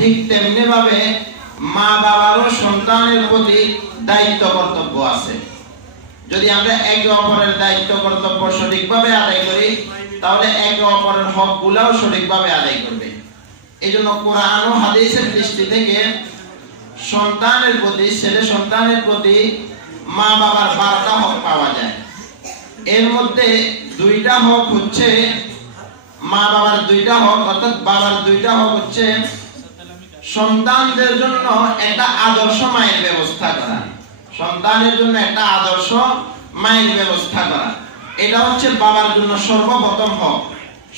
ঠিক তেমনি ভাবে মা বাবারও সন্তানের প্রতি দায়িত্ব কর্তব্য আছে। যদি আমরা একে অপরের দায়িত্ব কর্তব্য সঠিকভাবে আদায় করি, তাহলে একে অপরের হক গুলাও সঠিকভাবে আদায় করবে। এই জন্য কোরআন ও হাদিসের দৃষ্টি থেকে সন্তানের প্রতি, ছেলে সন্তানের প্রতি মা বাবার বারোটা হক পাওয়া যায়। এর মধ্যে দুইটা হক হচ্ছে মা বাবার দুইটা হক, অর্থাৎ বাবার দুইটা হক হচ্ছে সন্তানদের জন্য একটা আদর্শ মায়ের ব্যবস্থা করা। সন্তানের জন্য একটা আদর্শ মায়ের ব্যবস্থা করা। এটা হচ্ছে বাবার জন্য সর্বপ্রথম হক।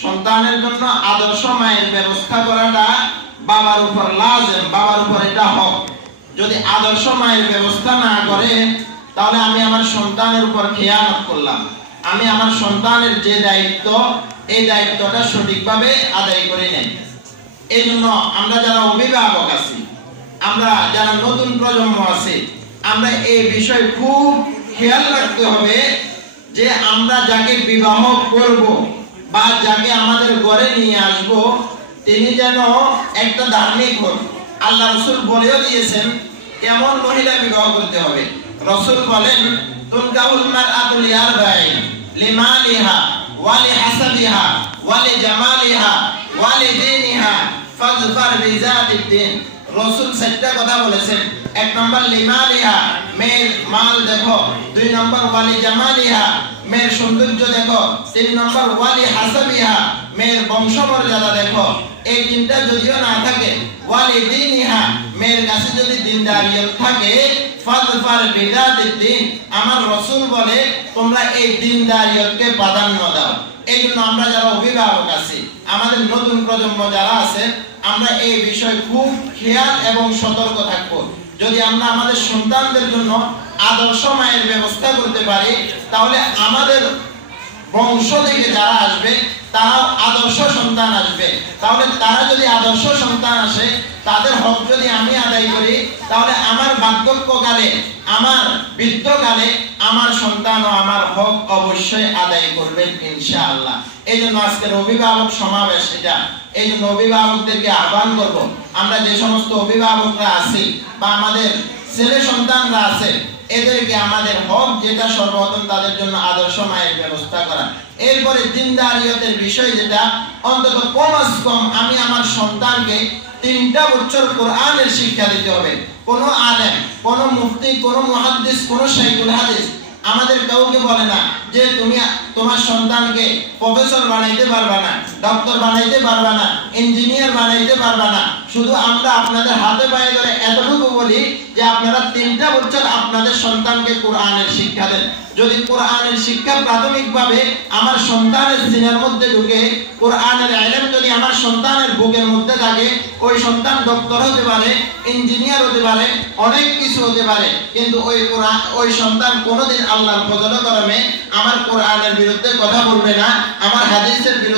সন্তানের জন্য আদর্শ মায়ের ব্যবস্থা করাটা বাবার উপর লাজেম, বাবার উপর এটা হক। যদি আদর্শ মায়ের ব্যবস্থা না করে, তাহলে আমি আমার সন্তানের উপর খেয়ানত করলাম। আমি আমার সন্তানের যে দায়িত্ব, এই দায়িত্বটা সঠিকভাবে আদায় করে নেই। এই জন্য আমরা যারা অভিভাবক আছি, আমরা যারা নতুন প্রজন্ম আছে, আমরা এই বিষয় খুব খেয়াল রাখতে হবে যে আমরা যাকে বিবাহ করব বা যাকে আমাদের ঘরে নিয়ে আসব, তিনি যেন একটা ধার্মিক হন। আল্লাহ রসুল বলেও দিয়েছেন এমন মহিলা বিবাহ করতে হবে? রসুল বলেন তুনকাহুল মারআতুল ইয়ারবাইন লিমালিহা ওয়ালি হাসাবিহা ওয়ালি জামালিহা ওয়ালি দীনিহা এই তিনটা যদিও না থাকে, ওয়ালি মেয়ের কাছে যদি থাকে আমার রসুল বলে, তোমরা এই দিনদারিয়তকে প্রাধান্য দাও। এই জন্য আমরা যারা আমাদের নতুন প্রজন্ম যারা আছে, আমরা এই বিষয়ে খুব খেয়াল এবং সতর্ক থাকব। যদি আমরা আমাদের সন্তানদের জন্য আদর্শ মায়ের ব্যবস্থা করতে পারি, তাহলে আমাদের বংশ থেকে যারা আসবে তারা আদর্শ সন্তান আসবে। তাহলে তারা যদি আদর্শ সন্তান আসে, তাদের হক যদি আমি করি, তাহলে আমার বার্ধক্যকালে আমার বৃদ্ধকালে আমার সন্তান ও আমার হক অবশ্যই আদায় করবেন ইনশাআল্লাহ। এই জন্য আজকের অভিভাবক সমাবেশ এটা। এই জন্য অভিভাবকদেরকে আহ্বান করব, আমরা যে সমস্ত অভিভাবকরা আছি বা আমাদের ছেলে সন্তানরা আছে, এদেরকে আমাদের হক যেটা সর্বপ্রথম তাদের জন্য আদর্শ মায়ের ব্যবস্থা করা। এরপরে দিনদারিয়তের বিষয় যেটা, অন্তত কম আমি আমার সন্তানকে তিনটা বছর কোরআনের শিক্ষা দিতে হবে। কোনো আলেম, কোনো মুফতি, কোনো মুহাদ্দিস, কোনো শাইখুল হাদিস আমাদের কাউকে বলে না যে তুমি তোমার সন্তানকে প্রফেসর বানাইতে পারবা না ডক্টর বানাইতে পারবা না ইঞ্জিনিয়ার বানাইতে পারবা না। শুধু আমরা আপনাদের হাতে পায়ে ধরে এতটুকু বলি যে আপনারা তিনটা বছর আপনাদের সন্তানকে কোরআনের শিক্ষা দেন। যদি কোরআনের শিক্ষা প্রাথমিকভাবে আমার সন্তানের সিনের মধ্যে ঢুকে, কোরআনের আইলেম যদি আমার সন্তানের বুকের মধ্যে থাকে, ওই সন্তান ডক্টর হতে পারে, ইঞ্জিনিয়ার হতে পারে, অনেক কিছু হতে পারে, কিন্তু ওই কোরআন, ওই সন্তান কোনোদিন আল্লাহর ফজল করমে আমার কোরআনের বিরুদ্ধে কথা বলবে না, আমার হাদিসের বিরুদ্ধে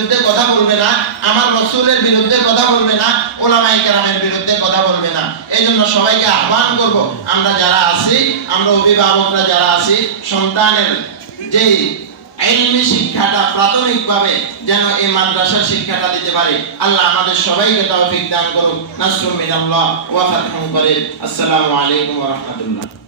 বিরুদ্ধে কথা বলবে না ওলামাই কেরামের বিরুদ্ধে কথা বলবে না। এই জন্য সবাইকে আহ্বান করব, আমরা যারা আছি, আমরা অভিভাবকরা যারা আছি, সন্তানের যেই শিক্ষাটা প্রাথমিকভাবে যেন এই মাদ্রাসার শিক্ষাটা দিতে পারে, আল্লাহ আমাদের সবাইকে তৌফিক দান করুক। নাসরুম মিনাল্লাহ, ওয়া ফাতহুম আসসালামু আলাইকুম ওয়া রাহমাতুল্লাহ।